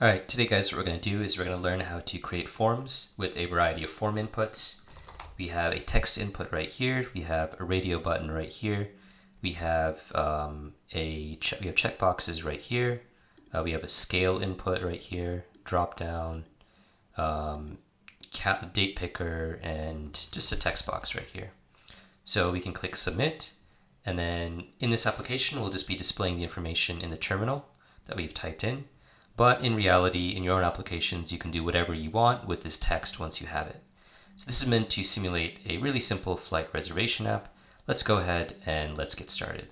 All right, today guys, what we're going to do is we're going to learn how to create forms with a variety of form inputs. We have a text input right here. We have a radio button right here. We have checkboxes right here. We have a scale input right here, Dropdown, date picker, and just a text box right here. So we can click submit, and then in this application, we'll just be displaying the information in the terminal that we've typed in. But in reality, in your own applications, you can do whatever you want with this text once you have it. So this is meant to simulate a really simple flight reservation app. Let's go ahead and let's get started.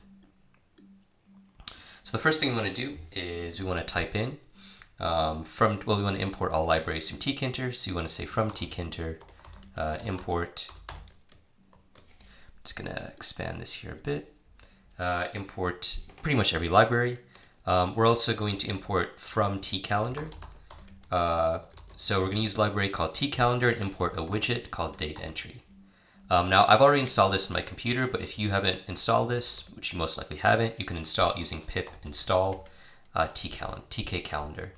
So the first thing we want to do is we want to type in we want to import all libraries from Tkinter. So you want to say from Tkinter import. I'm just going to expand this here a bit. Import pretty much every library. We're also going to import from Tcalendar. So we're going to use a library called Tcalendar and import a widget called date entry. Now I've already installed this on my computer, but if you haven't installed this, which you most likely haven't, you can install it using pip install Tkcalendar.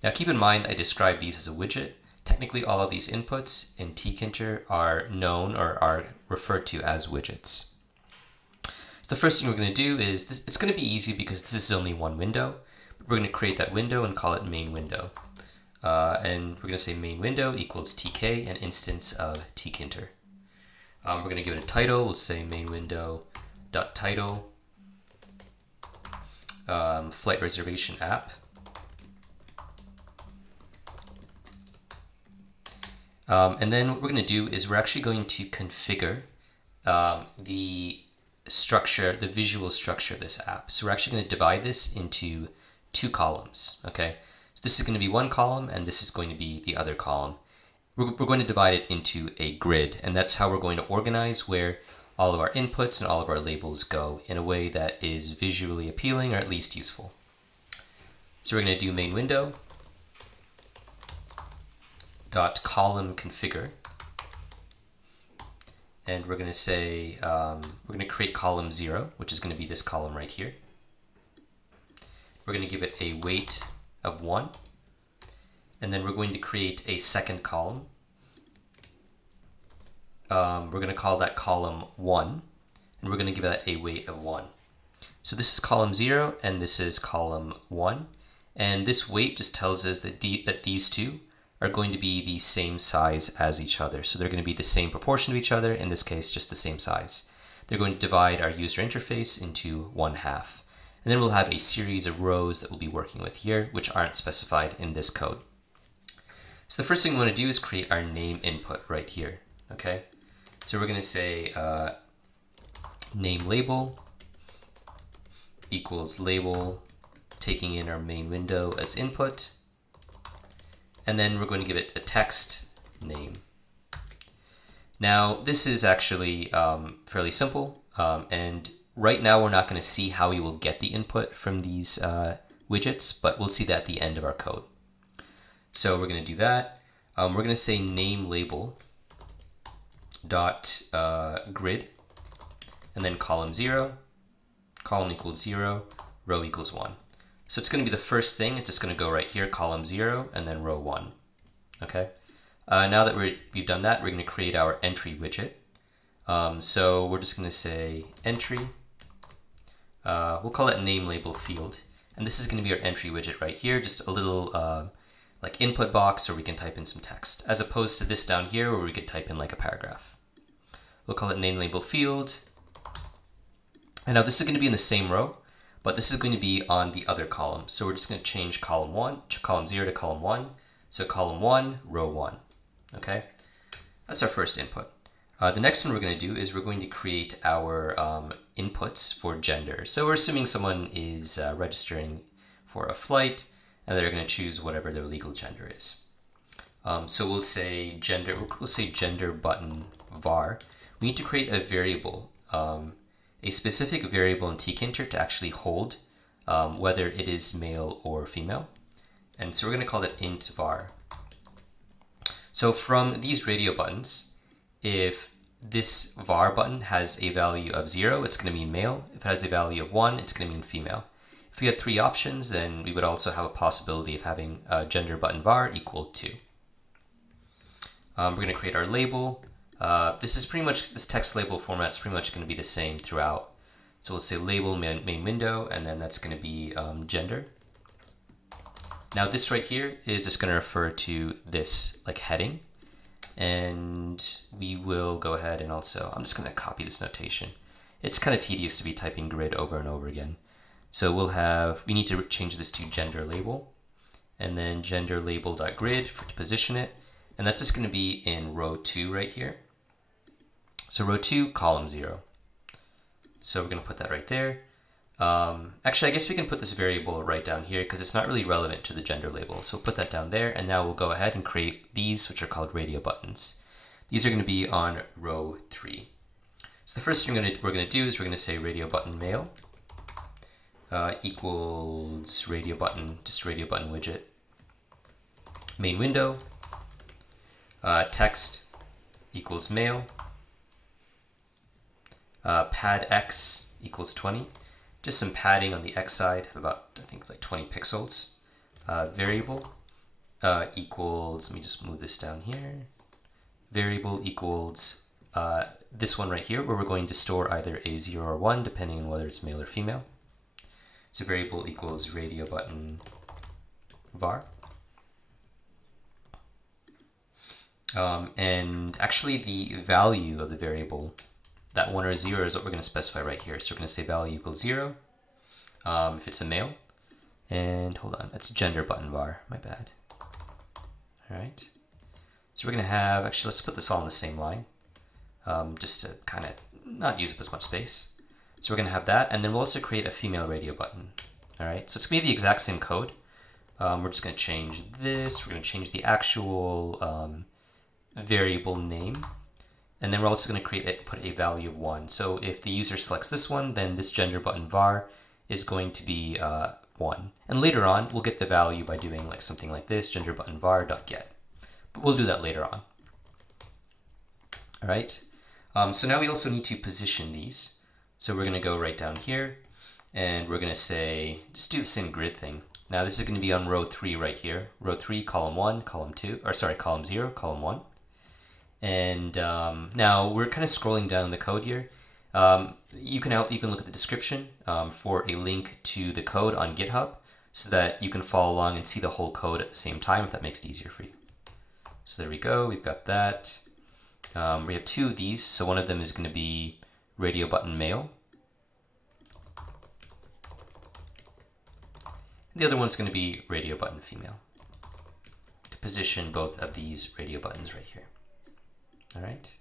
Now keep in mind I described these as a widget. Technically all of these inputs in Tkinter are known or are referred to as widgets. So the first thing we're going to do is, it's going to be easy because this is only one window. But we're going to create that window and call it main window. And we're going to say main window equals tk, an instance of Tkinter. We're going to give it a title. We'll say main window dot title flight reservation app. And then what we're going to do is we're actually going to configure the visual structure of this app. So we're actually going to divide this into two columns, okay? So this is going to be one column and this is going to be the other column. We're going to divide it into a grid, and that's how we're going to organize where all of our inputs and all of our labels go in a way that is visually appealing or at least useful. So we're going to do main window dot column configure. And we're going to say, we're going to create column 0, which is going to be this column right here. We're going to give it a weight of 1. And then we're going to create a second column. We're going to call that column 1. And we're going to give that a weight of 1. So this is column 0 and this is column 1. And this weight just tells us that these two are going to be the same size as each other. So they're going to be the same proportion to each other, in this case just the same size. They're going to divide our user interface into 1/2. And then we'll have a series of rows that we'll be working with here, which aren't specified in this code. So the first thing we want to do is create our name input right here, okay? So we're going to say name label equals label, taking in our main window as input. And then we're going to give it a text name. Now, this is actually fairly simple. And right now, we're not going to see how we will get the input from these widgets, but we'll see that at the end of our code. So we're going to do that. We're going to say name label dot grid, and then column 0, column equals 0, row equals 1. So it's going to be the first thing. It's just going to go right here, column 0, and then row 1. Okay. Now that we've done that, we're going to create our entry widget. So we're just going to say entry. We'll call it name label field. And this is going to be our entry widget right here, just a little like input box where we can type in some text, as opposed to this down here where we could type in like a paragraph. We'll call it name label field. And now this is going to be in the same row, but this is going to be on the other column. So we're just going to change column 0 to column 1. So column 1, row 1. Okay, that's our first input. The next one we're going to do is we're going to create our inputs for gender. So we're assuming someone is registering for a flight, and they're going to choose whatever their legal gender is. So we'll say gender button var. We need to create a variable, a specific variable in Tkinter to actually hold whether it is male or female. And so we're going to call it int var. So from these radio buttons, if this var button has a value of 0, it's going to mean male. If it has a value of 1, it's going to mean female. If we had 3 options, then we would also have a possibility of having gender button var equal to. We're going to create our label. This text label format is pretty much going to be the same throughout. So we'll say label main window, and then that's going to be gender. Now this right here is just going to refer to this like heading. And we will go ahead and also, I'm just going to copy this notation. It's kind of tedious to be typing grid over and over again. So we need to change this to gender label, and then gender label.grid to position it. And that's just going to be in row 2 right here. So row 2, column 0. So we're going to put that right there. Actually, I guess we can put this variable right down here because it's not really relevant to the gender label. So we'll put that down there, and now we'll go ahead and create these, which are called radio buttons. These are going to be on row 3. So the first thing we're going to do is we're going to say radio button male equals radio button, just radio button widget, main window, text equals male, pad x equals 20. Just some padding on the x side, about I think like 20 pixels. Variable equals, let me just move this down here. Variable equals this one right here, where we're going to store either a 0 or 1, depending on whether it's male or female. So variable equals radio button var. And actually the value of the variable, that 1 or 0 is what we're going to specify right here. So we're going to say value equals 0 if it's a male. And hold on, that's gender button var, my bad. All right. So we're going to have, actually let's put this all in the same line just to kind of not use up as much space. So we're going to have that, and then we'll also create a female radio button. All right, so it's going to be the exact same code. We're just going to change this. We're going to change the actual variable name. And then we're also going to put a value of 1. So if the user selects this one, then this gender button var is going to be 1. And later on, we'll get the value by doing like something like this, gender button var.get. But we'll do that later on. All right. So now we also need to position these. So we're going to go right down here, and we're going to say, just do the same grid thing. Now this is going to be on row 3 right here. Row 3, column 1, column 2, or sorry, column 0, column 1. And now we're kind of scrolling down the code here. You can look at the description for a link to the code on GitHub so that you can follow along and see the whole code at the same time if that makes it easier for you. So there we go, we've got that. We have 2 of these, so one of them is going to be radio button male. The other one's going to be radio button female. To position both of these radio buttons right here. All right.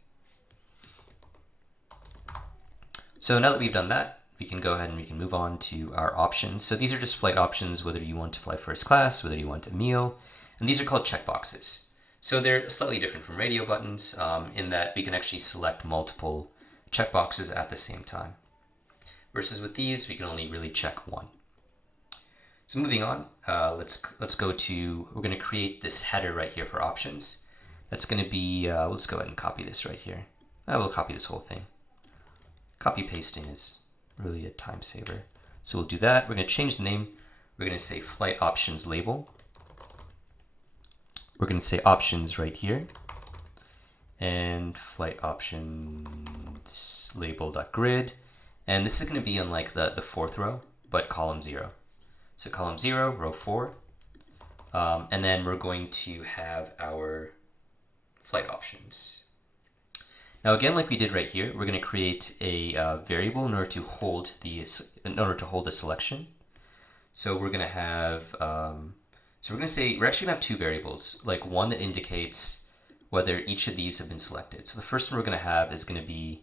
So now that we've done that, we can go ahead and we can move on to our options. So these are just flight options, whether you want to fly first class, whether you want a meal, and these are called checkboxes. So they're slightly different from radio buttons in that we can actually select multiple checkboxes at the same time. Versus with these, we can only really check one. So moving on, let's go to, we're going to create this header right here for options. That's going to be, let's go ahead and copy this right here. I will copy this whole thing. Copy pasting is really a time saver. So we'll do that. We're going to change the name. We're going to say flight options label. We're going to say options right here. And flight options label.grid. And this is going to be on like the 4th row, but column 0. So column 0, row 4. And then we're going to have our flight options. Now again, like we did right here, we're going to create a variable in order to hold a selection. So we're going to have, so we're going to say, we're actually going to have 2 variables, like one that indicates whether each of these have been selected. So the first one we're going to have is going to be,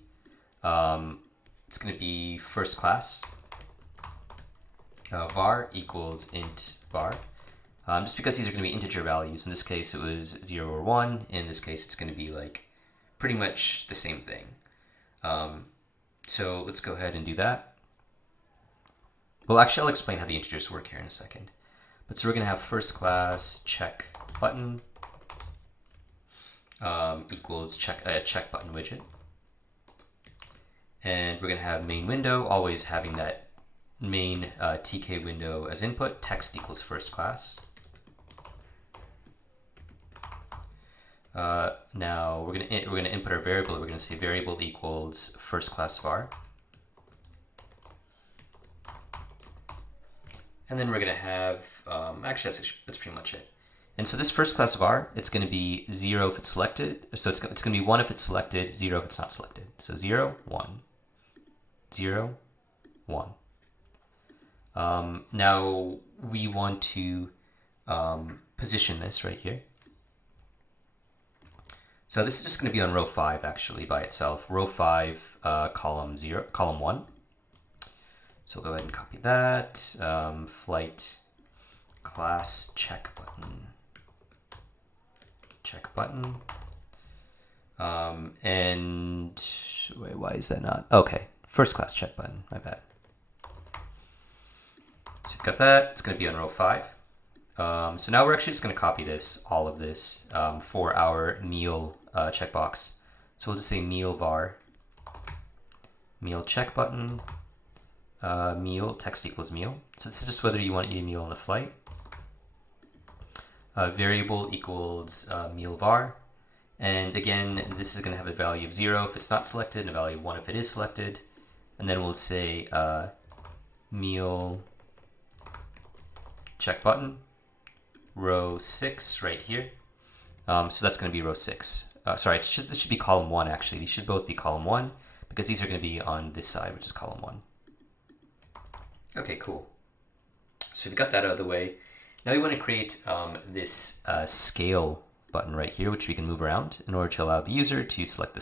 it's going to be first class, var equals int var. Just because these are going to be integer values. In this case, it was 0 or 1. In this case, it's going to be like pretty much the same thing. So let's go ahead and do that. Well, actually, I'll explain how the integers work here in a second. But so we're going to have first class check button equals check button widget. And we're going to have main window always having that main TK window as input, text equals first class. Now we're gonna input our variable. We're gonna say variable equals first class var, and then we're gonna have actually that's pretty much it. And so this first class var, it's gonna be 0 if it's selected. So it's gonna be 1 if it's selected, 0 if it's not selected. So 0, 1, 0, 1. Now we want to position this right here. So this is just going to be on row 5 actually by itself. Row 5, column 1. So we'll go ahead and copy that. Flight class check button. And wait, why is that not? Okay, first class check button, my bad. So we've got that, it's going to be on row 5. So now we're actually just going to copy this, all of this, for our meal checkbox. So we'll just say meal var, meal check button, meal, text equals meal. So this is just whether you want to eat a meal on the flight. Variable equals meal var. And again, this is going to have a value of 0 if it's not selected, and a value of 1 if it is selected. And then we'll say meal check button, row 6 right here. So that's going to be row 6. Sorry, this should be column 1 actually. These should both be column 1 because these are going to be on this side, which is column 1. Okay, cool. So we've got that out of the way. Now we want to create this scale button right here, which we can move around in order to allow the user to select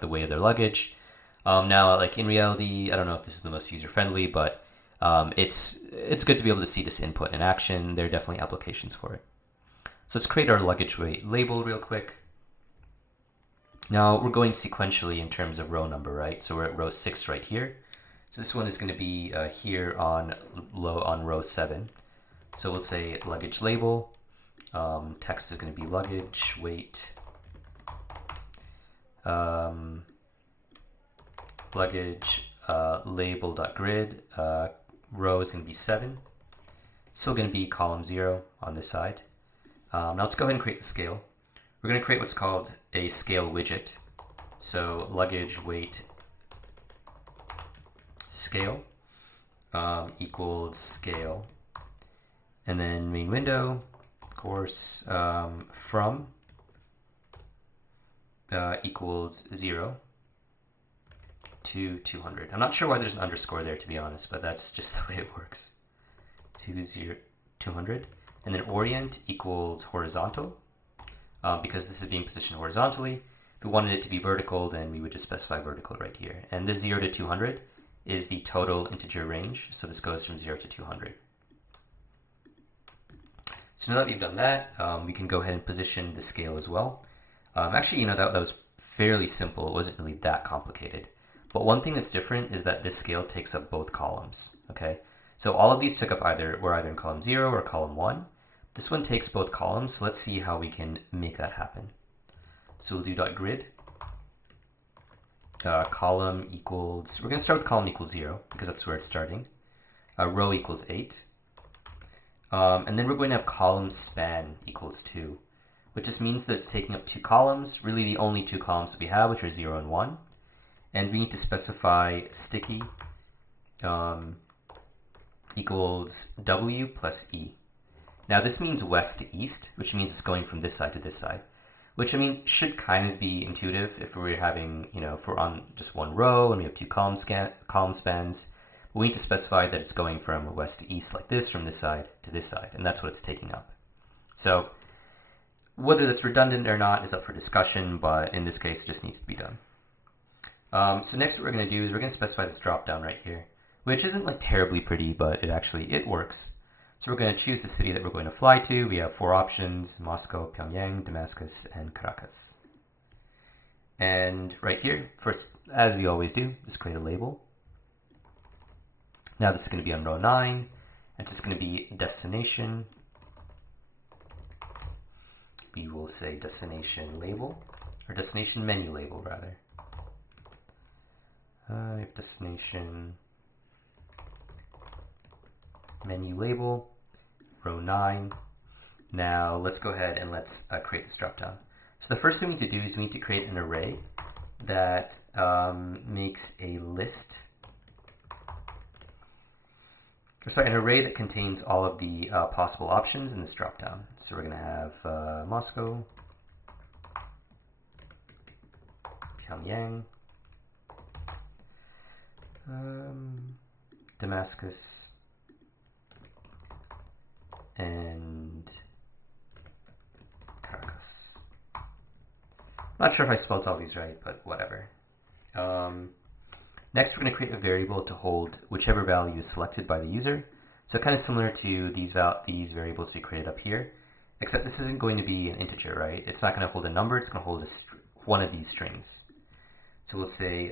the weight of their luggage. Now, like in reality, I don't know if this is the most user-friendly, but it's good to be able to see this input in action. There are definitely applications for it. So let's create our luggage weight label real quick. Now we're going sequentially in terms of row number, right? So we're at row 6 right here. So this one is going to be here on row 7. So we'll say luggage label. Text is going to be luggage weight. Luggage label.grid. Row is going to be 7. Still going to be column 0 on this side. Now let's go ahead and create the scale. We're going to create what's called a scale widget. So luggage weight scale equals scale. And then main window, of course, from equals 0 to 200. I'm not sure why there's an underscore there, to be honest, but that's just the way it works. 200. And then orient equals horizontal, because this is being positioned horizontally. If we wanted it to be vertical, then we would just specify vertical right here. And this 0 to 200 is the total integer range, so this goes from 0 to 200. So now that we've done that, we can go ahead and position the scale as well. Actually, that was fairly simple. It wasn't really that complicated. But one thing that's different is that this scale takes up both columns. Okay, so all of these were either in column 0 or column 1. This one takes both columns, so let's see how we can make that happen. So we'll do .grid. Column equals, we're going to start with column equals 0 because that's where it's starting. Row equals 8. And then we're going to have column span equals 2, which just means that it's taking up 2 columns, really the only 2 columns that we have, which are 0 and 1. And we need to specify sticky equals W plus E. Now this means west to east, which means it's going from this side to this side, which should kind of be intuitive if we're having, if we're on just one row and we have 2 column spans. We need to specify that it's going from west to east like this, from this side to this side, and that's what it's taking up. So whether that's redundant or not is up for discussion, but in this case it just needs to be done. So next what we're going to do is we're going to specify this drop down right here, which isn't like terribly pretty, but it works. So we're going to choose the city that we're going to fly to. We have 4 options: Moscow, Pyongyang, Damascus, and Caracas. And right here, first, as we always do, just create a label. Now this is going to be on row 9. It's just going to be destination. We will say destination label, or destination menu label rather. We have destination menu label, row 9. Now let's go ahead and let's create this dropdown. So the first thing we need to do is we need to create an array that makes a list, sorry, an array that contains all of the possible options in this dropdown. So we're going to have Moscow, Pyongyang, Damascus, and Caracas. Not sure if I spelled all these right, but whatever. Next, we're going to create a variable to hold whichever value is selected by the user. So kind of similar to these variables we created up here, except this isn't going to be an integer, right? It's not going to hold a number, it's going to hold one of these strings. So we'll say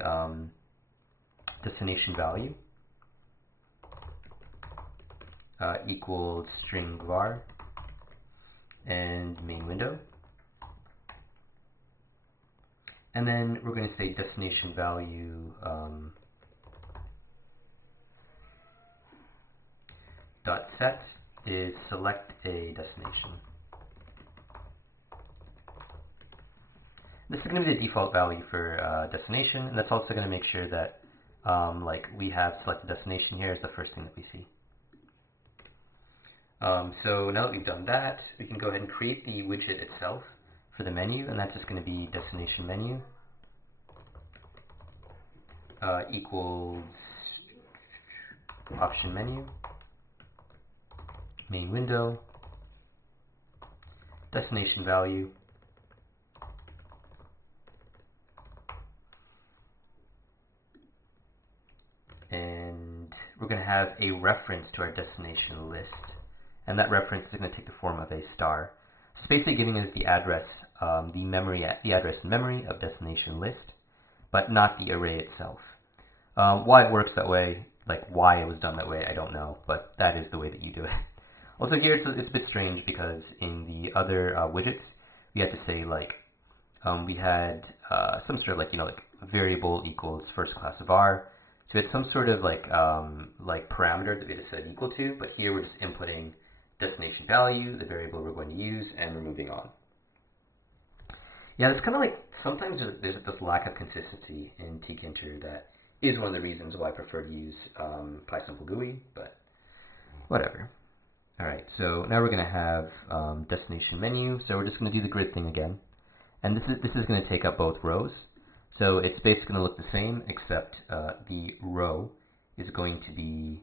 destination value equals string var and main window. And then we're going to say destination value dot set is select a destination. This is going to be the default value for destination, and that's also going to make sure that like we have selected destination here is the first thing that we see. So now that we've done that, we can go ahead and create the widget itself for the menu, and that's just going to be destination menu equals option menu, main window, destination value, and we're going to have a reference to our destination list, and that reference is going to take the form of a star. It's basically giving us the address, the address in memory of destination list, but not the array itself. Why it works that way, like why it was done that way, I don't know, but that is the way that you do it. Also here it's a bit strange because in the other widgets we had to say like we had some sort of like like variable equals first class of var. So we had some sort of like parameter that we had to set equal to, but here we're just inputting destination value, the variable we're going to use, and we're moving on. Yeah, it's kind of like sometimes there's this lack of consistency in Tkinter that is one of the reasons why I prefer to use PySimple GUI, but whatever. All right, so now we're going to have destination menu. So we're just going to do the grid thing again, and this is going to take up both rows. So it's basically going to look the same, except the row is going to be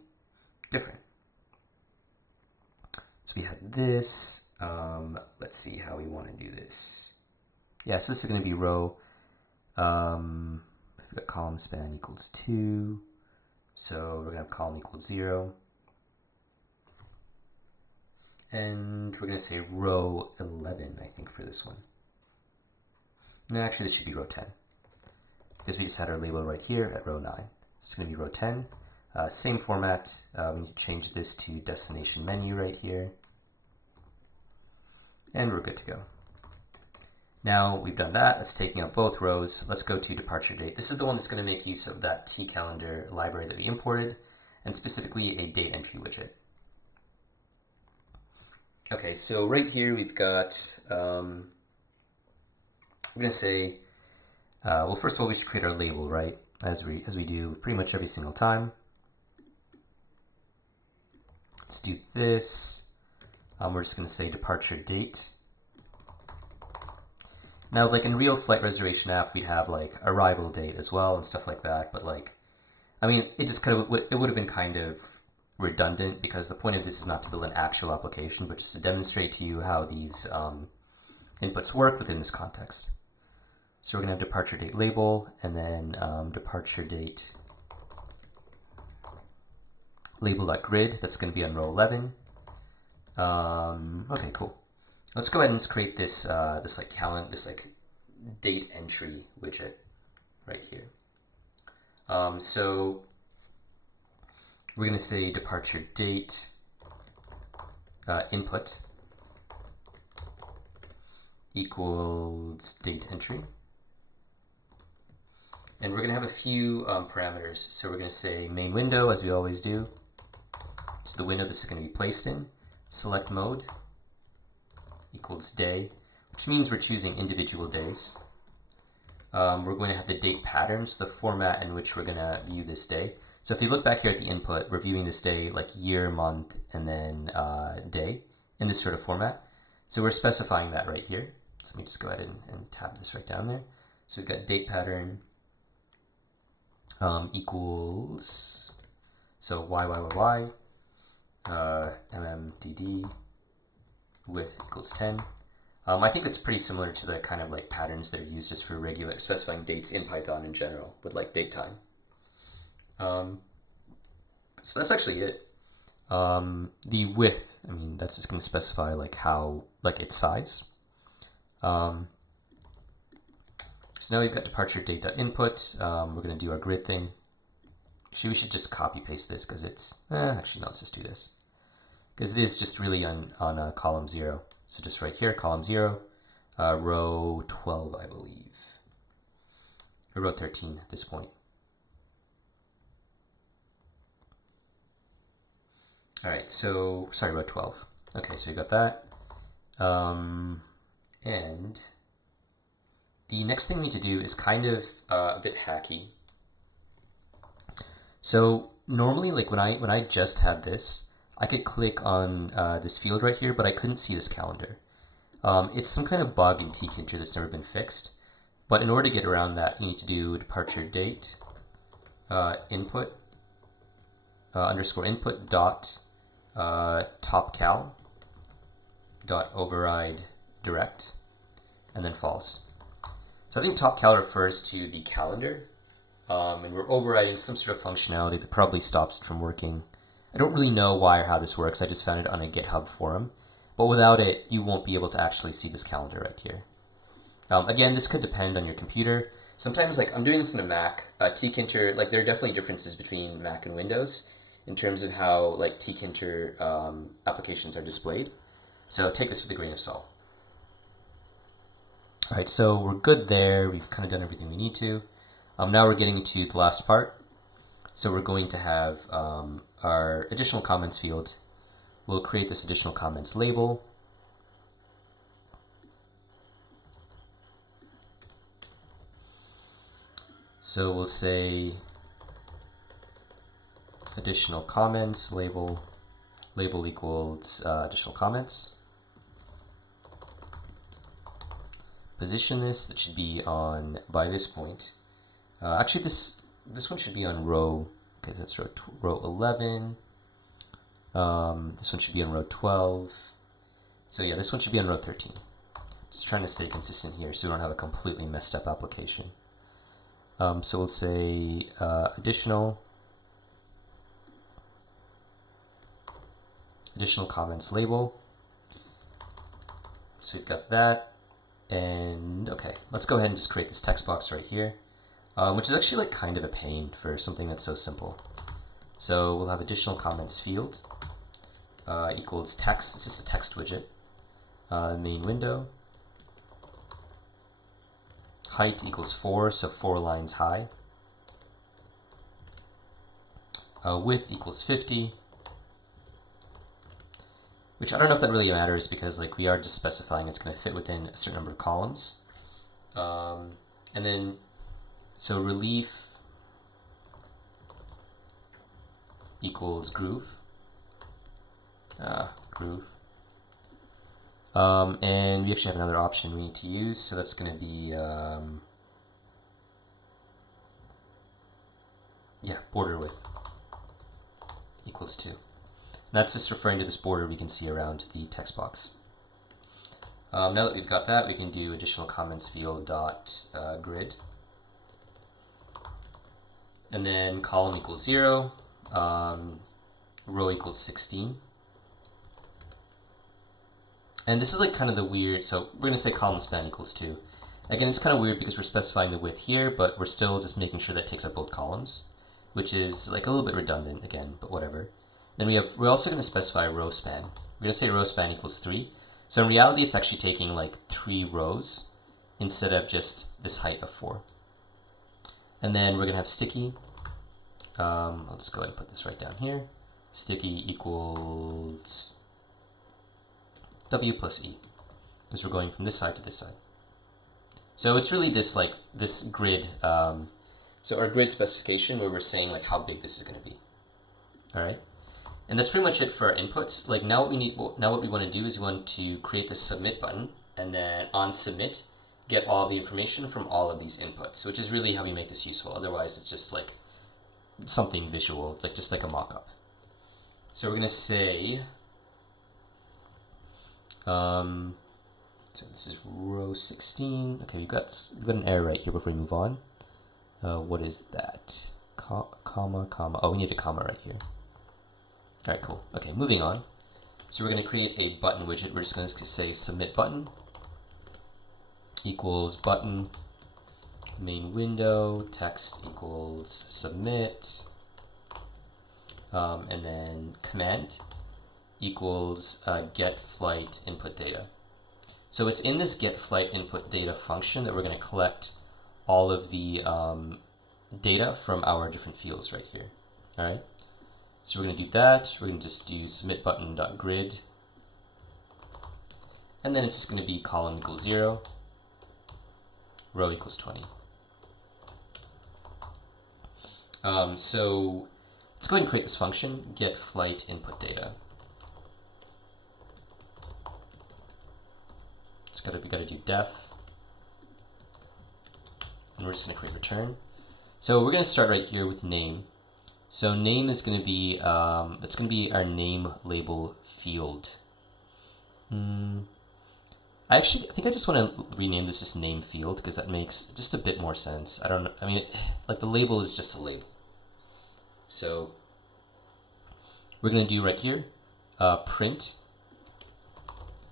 different. So we have this. Let's see how we want to do this. Yeah, so this is going to be row. We've got column span equals 2. So we're going to have column equals 0. And we're going to say row 11, I think, for this one. No, actually, this should be row 10. Because we just had our label right here at row 9. So it's going to be row 10. Same format. We need to change this to destination menu right here. And we're good to go. Now we've done that. That's taking up both rows. Let's go to departure date. This is the one that's going to make use of that tcalendar library that we imported, and specifically a date entry widget. Okay, so right here we've got, we're going to say, well, first of all, we should create our label, right? As we do pretty much every single time. Let's do this. We're just going to say departure date. Now, like in real flight reservation app, we'd have like arrival date as well and stuff like that. But like, I mean, it just kind of it would have been kind of redundant because the point of this is not to build an actual application, but just to demonstrate to you how these inputs work within this context. So we're going to have departure date label, and then departure date label.grid. That's going to be on row 11. Okay, cool. Let's go ahead and let's create this this date entry widget right here. So we're going to say departure date input equals date entry. And we're going to have a few parameters. So we're going to say main window, as we always do, So the window this is going to be placed in, select mode equals day, which means we're choosing individual days. We're going to have the date patterns, the format in which we're going to view this day. So if you look back here at the input, we're viewing this day like year, month, and then day in this sort of format. So we're specifying that right here. So let me just go ahead and tab this right down there. So we've got date pattern equals, so y, mmdd width equals 10. I think it's pretty similar to the kind of like patterns that are used just for regular specifying dates in Python in general with like date time. So that's actually it. The width, I mean, that's just going to specify like how, like its size. So now we've got departure date.input. We're going to do our grid thing. Actually, we should just copy paste this because it's, actually, no, let's just do this. Because it is just really on column 0. So just right here, column 0, row 12, I believe. Or row 13 at this point. All right, so, sorry, row 12. Okay, so we got that. And the next thing we need to do is kind of a bit hacky. So normally, like when I just had this, I could click on this field right here, but I couldn't see this calendar. It's some kind of bug in Tkinter that's never been fixed. But in order to get around that, you need to do departure date input underscore input dot topcal dot override direct, and then false. So I think topcal refers to the calendar, and we're overriding some sort of functionality that probably stops it from working. I don't really know why or how this works. I just found it on a GitHub forum. But without it, you won't be able to actually see this calendar right here. Again, this could depend on your computer. Sometimes, like, I'm doing this in a Mac. Tkinter, like, there are definitely differences between Mac and Windows in terms of how, like, Tkinter applications are displayed. So take this with a grain of salt. All right, so we're good there. We've kind of done everything we need to. Now we're getting to the last part. So we're going to have our additional comments field. We'll create this additional comments label. So we'll say additional comments label equals additional comments. Position this, that should be on, by this point. Actually, this one should be on row, okay, that's row 11. This one should be on row 12. So yeah, this one should be on row 13. Just trying to stay consistent here so we don't have a completely messed up application. So we'll say additional comments label. So we've got that. And okay, let's go ahead and just create this text box right here, which is actually like kind of a pain for something that's so simple. So we'll have additional comments field equals text. It's just a text widget. Main window. Height equals 4, so 4 lines high. Width equals 50. Which I don't know if that really matters because like we are just specifying it's going to fit within a certain number of columns. And then, so relief equals groove. Groove. And we actually have another option we need to use, so that's going to be, border width equals 2. That's just referring to this border we can see around the text box. Now that we've got that, we can do additional comments field dot grid, and then column equals 0, row equals 16. And this is like kind of the weird, so we're going to say column span equals 2. Again, it's kind of weird because we're specifying the width here, but we're still just making sure that takes up both columns, which is like a little bit redundant again, but whatever. Then we're also going to specify row span. We're going to say row span equals 3. So in reality, it's actually taking like 3 rows instead of just this height of 4. And then we're going to have sticky. I'll just go ahead and put this right down here. sticky equals W plus E, because we're going from this side to this side. So it's really this grid, so our grid specification where we're saying like how big this is going to be. All right, and that's pretty much it for our inputs. Like now what we want to do is we want to create this submit button, and then on submit, get all the information from all of these inputs, which is really how we make this useful. Otherwise, it's just like something visual. It's like just like a mock-up. So we're going to say, so this is row 16. Okay, we've got an error right here before we move on. What is that? Comma. Oh, we need a comma right here. All right, cool. Okay, moving on. So we're going to create a button widget. We're just going to say submit button equals button main window text equals submit, and then command equals get flight input data. So it's in this get flight input data function that we're going to collect all of the data from our different fields right here. All right. So we're going to do that. We're going to just do submit button.grid, and then it's just going to be column equals 0, row equals 20. So let's go ahead and create this function, get flight input data. We got to do def, and we're just going to create return. So we're going to start right here with name. So name is going to be it's going to be our name label field. I think I just want to rename this as name field because that makes just a bit more sense. I don't know. I mean, like the label is just a label. So we're going to do right here print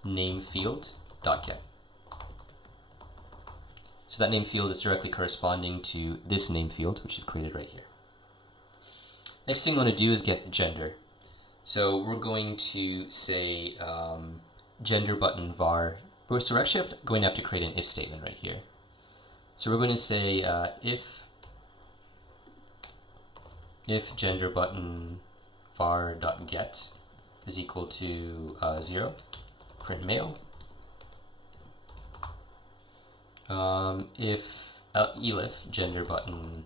name field dot get. So that name field is directly corresponding to this name field, which we've created right here. Next thing we want to do is get gender. So we're going to say gender button var. So we're actually going to have to create an if statement right here. So we're going to say if gender button var dot get is equal to 0, print male. If elif gender button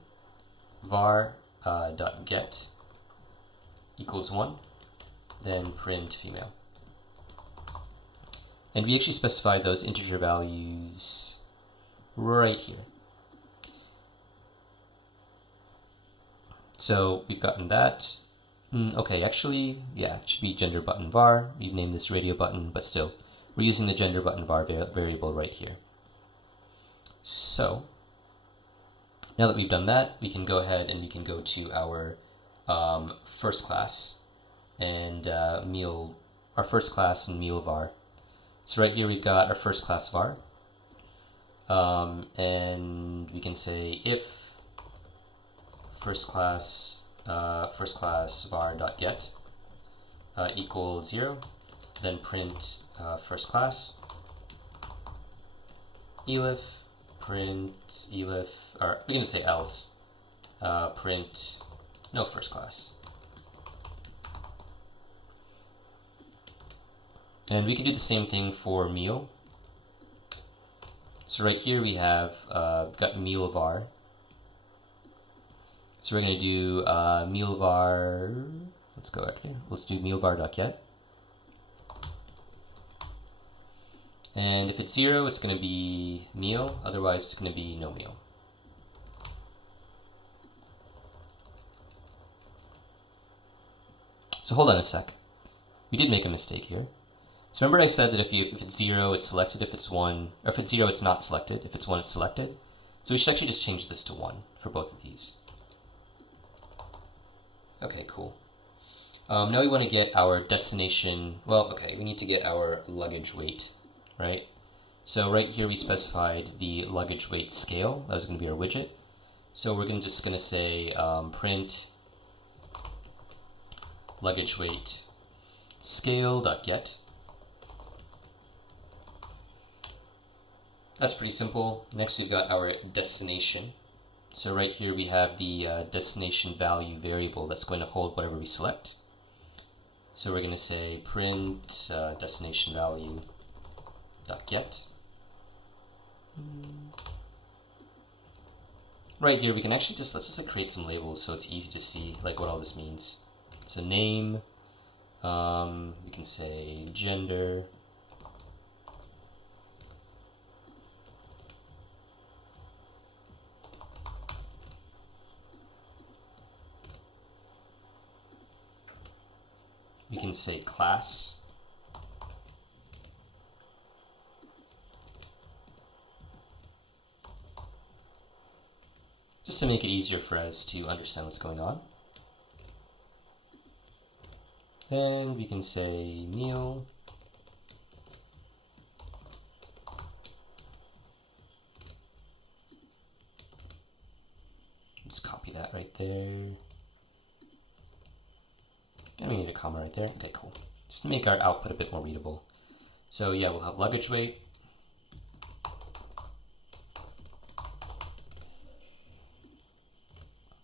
var dot get equals 1, then print female. And we actually specify those integer values right here. So we've gotten that. Okay, actually, yeah, it should be gender button var. We named this radio button, but still, we're using the gender button var variable right here. So now that we've done that, we can go ahead and we can go to our first class and our first class and meal var. So right here we've got our first class var, and we can say if first class var dot get equals 0, then print first class. Elif print elif, or we're going to say else print no first class. And we can do the same thing for meal. So right here we have we've got meal var. So we're going to do meal var. Let's go out here. Let's do meal var dot get. And if it's 0, it's going to be meal. Otherwise, it's going to be no meal. So hold on a sec. We did make a mistake here. So remember I said that if it's 0, it's selected. If it's 1, or if it's 0, it's not selected. If it's 1, it's selected. So we should actually just change this to 1 for both of these. Okay, cool. Now we want to get our destination. Well, okay, we need to get our luggage weight, right? So right here we specified the luggage weight scale. That was going to be our widget. So we're just going to say print luggage weight scale.get. That's pretty simple. Next we've got our destination. So right here we have the destination value variable that's going to hold whatever we select. So we're going to say print destination value dot get. Right here, we can actually let's just create some labels so it's easy to see like what all this means. So name, we can say gender, we can say class, just to make it easier for us to understand what's going on. Then we can say meal, let's copy that right there, and we need a comma right there. Okay, cool. Just to make our output a bit more readable. So yeah, we'll have luggage weight,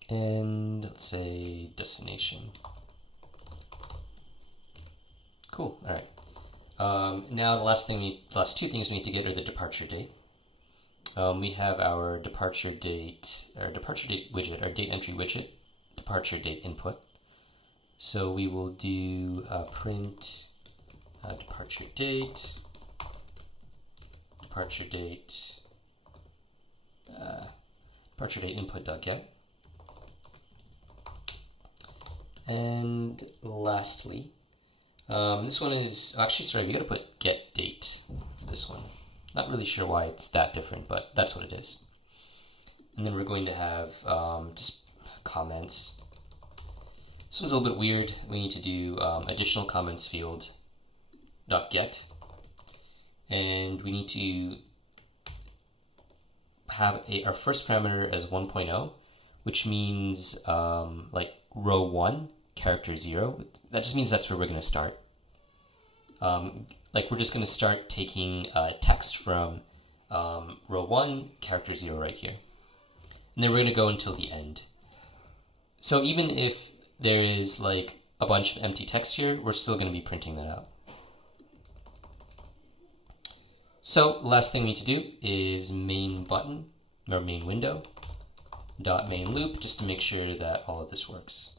and let's say destination. Cool. All right. Now the last two things we need to get are the departure date. We have our departure date widget, our date entry widget, departure date input. So we will do print departure date input.get. And lastly, this one is actually, sorry, we got to put get date for this one. Not really sure why it's that different, but that's what it is. And then we're going to have just comments. This one's a little bit weird. We need to do additional comments field dot get, and we need to have our first parameter as 1.0, which means like row 1, character 0. That just means that's where we're going to start. Like we're just going to start taking text from row 1, character 0 right here. And then we're going to go until the end. So even if there is like a bunch of empty text here, we're still going to be printing that out. So last thing we need to do is main button, or main window, dot main loop, just to make sure that all of this works.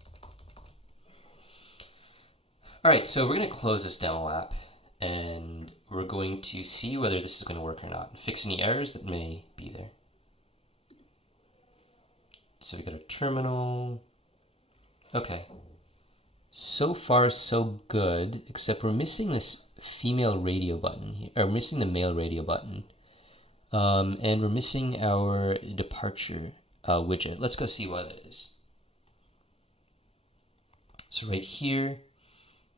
All right, so we're going to close this demo app, and we're going to see whether this is going to work or not, and fix any errors that may be there. So we got a terminal. Okay, so far so good, except we're missing this female radio button here, or missing the male radio button, and we're missing our departure widget. Let's go see what it is. So right here,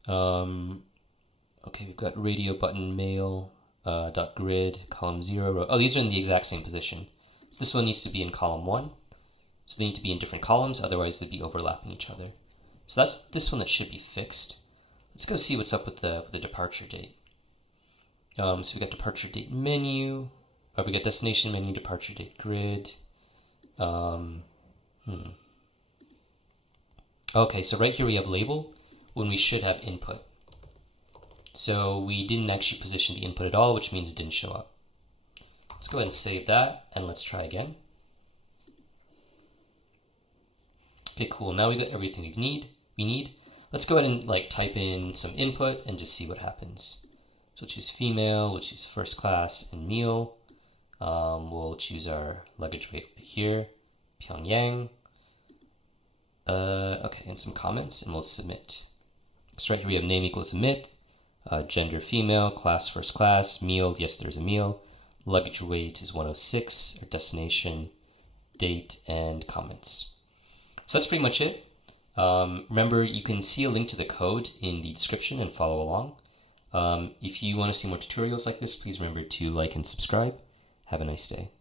okay, we've got radio button male dot grid column 0 row. Oh, these are in the exact same position. So this one needs to be in column 1. So they need to be in different columns, otherwise they'd be overlapping each other. So that's this one that should be fixed. Let's go see what's up with the departure date. So we got departure date menu. We got destination menu, departure date grid. Okay, so right here we have label when we should have input. So we didn't actually position the input at all, which means it didn't show up. Let's go ahead and save that, and let's try again. Okay, cool. Now we got everything we need. Let's go ahead and like type in some input and just see what happens. So we'll choose female, we'll choose first class and meal. We'll choose our luggage weight here, Pyongyang. Okay, and some comments, and we'll submit. So right here we have name equals submit, gender female, class first class, meal, yes there's a meal, luggage weight is 106, our destination, date, and comments. So that's pretty much it. Remember, you can see a link to the code in the description and follow along. If you want to see more tutorials like this, please remember to like and subscribe. Have a nice day.